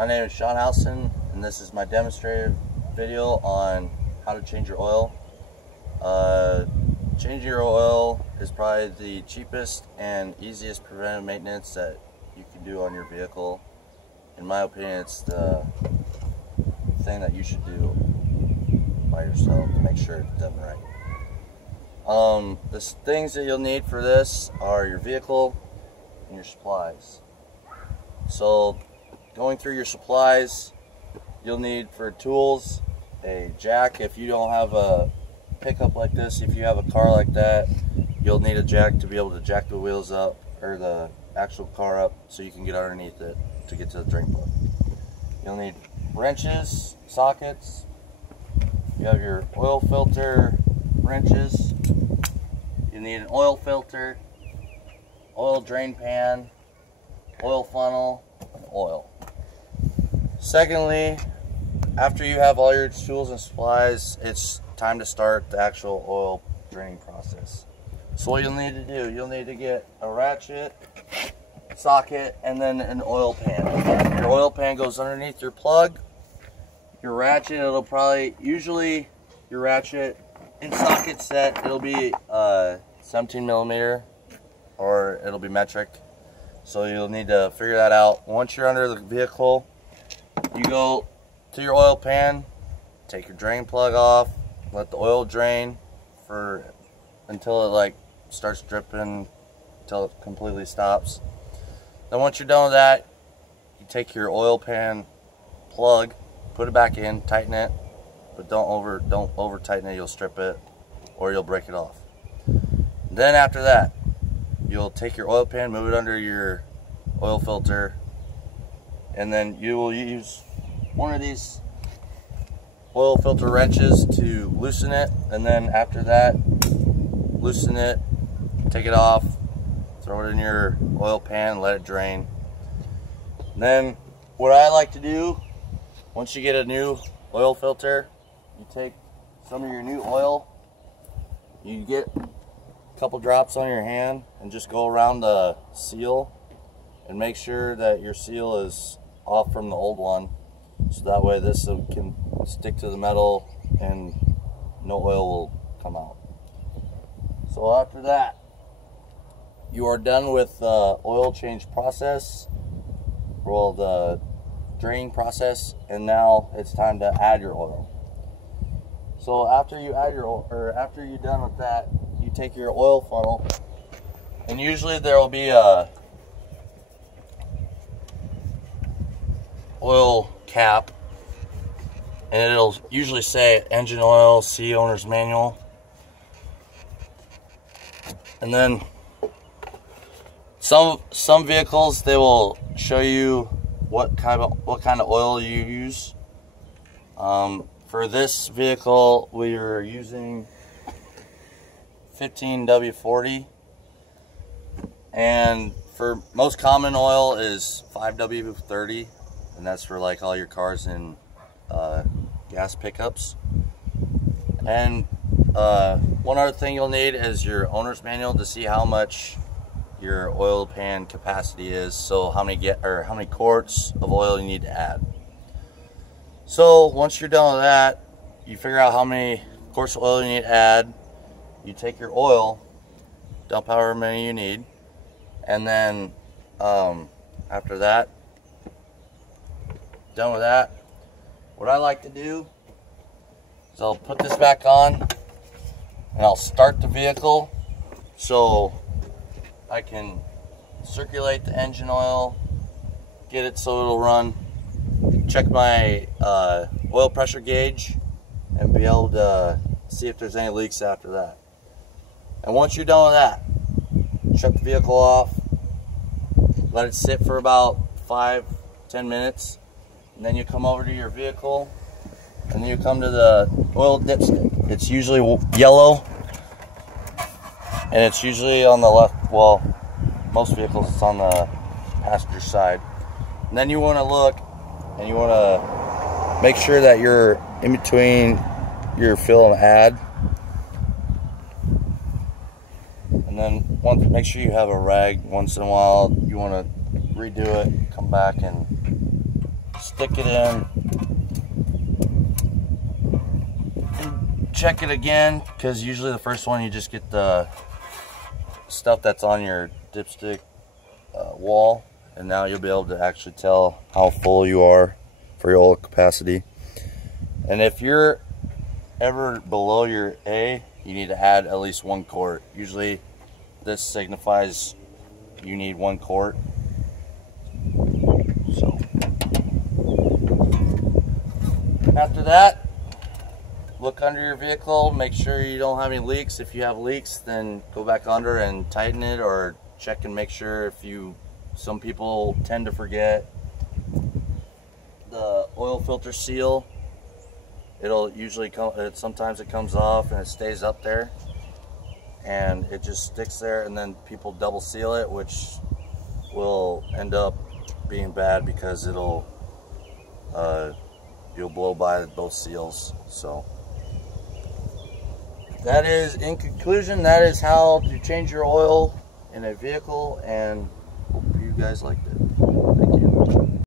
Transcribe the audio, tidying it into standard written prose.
My name is Sean Houston, and this is my demonstrative video on how to change your oil. Changing your oil is probably the cheapest and easiest preventive maintenance that you can do on your vehicle. In my opinion, it's the thing that you should do by yourself to make sure it's done right. The things that you'll need for this are your vehicle and your supplies. So going through your supplies, you'll need for tools a jack. If you don't have a pickup like this, if you have a car like that, you'll need a jack to be able to jack the wheels up or the actual car up so you can get underneath it to get to the drain plug. You'll need wrenches, sockets. You have your oil filter wrenches. You need an oil filter, oil drain pan, oil funnel, and oil. Secondly, after you have all your tools and supplies, it's time to start the actual oil draining process. So what you'll need to do, you'll need to get a ratchet, socket, and then an oil pan. Your oil pan goes underneath your plug. Your ratchet, it'll probably, usually your ratchet in socket set, it'll be 17 millimeter or it'll be metric. So you'll need to figure that out. Once you're under the vehicle, you go to your oil pan, take your drain plug off, let the oil drain until it like starts dripping, until it completely stops. Then once you're done with that, you take your oil pan plug, put it back in, tighten it, but don't over tighten it. You'll strip it or you'll break it off. Then after that, you'll take your oil pan, move it under your oil filter, and then you will use one of these oil filter wrenches to loosen it, and then after that, loosen it, take it off, throw it in your oil pan, let it drain. And then what I like to do, once you get a new oil filter, you take some of your new oil, you get a couple drops on your hand and just go around the seal and make sure that your seal is off from the old one, so that way this can stick to the metal and no oil will come out. So after that, you are done with the oil change process, well, the draining process, and now it's time to add your oil. So after you add your oil, or after you're done with that, you take your oil funnel, and usually there will be a oil cap, and it'll usually say engine oil, see owner's manual. And then some vehicles, they will show you what kind of oil you use. For this vehicle, we are using 15W40, and for most common oil is 5W30, and that's for like all your cars and gas pickups. And one other thing you'll need is your owner's manual to see how much your oil pan capacity is, so how many quarts of oil you need to add. So once you're done with that, you figure out how many quarts of oil you need to add. You take your oil, dump however many you need, and then after that, done with that, what I like to do is I'll put this back on and I'll start the vehicle so I can circulate the engine oil, get it so it'll run, check my oil pressure gauge, and be able to see if there's any leaks after that. And once you're done with that, shut the vehicle off, let it sit for about 5-10 minutes, and then you come over to your vehicle, and then you come to the oil dipstick. It's usually yellow, and it's usually on the left. Well, most vehicles it's on the passenger side. And then you want to look, and you want to make sure that you're in between your fill and add. And then make sure you have a rag. Once in a while you want to redo it, come back and stick it in, and check it again, because usually the first one you just get the stuff that's on your dipstick wall, and now you'll be able to actually tell how full you are for your oil capacity. And if you're ever below your A, you need to add at least 1 quart. Usually this signifies you need 1 quart. So after that, look under your vehicle, make sure you don't have any leaks. If you have leaks, then go back under and tighten it, or check and make sure. If you, some people tend to forget the oil filter seal. It'll usually come, sometimes it comes off and it stays up there and it just sticks there, and then people double seal it, which will end up being bad because it'll you'll blow by both seals. So that is, in conclusion, that is how to change your oil in a vehicle, and hope you guys liked it. Thank you.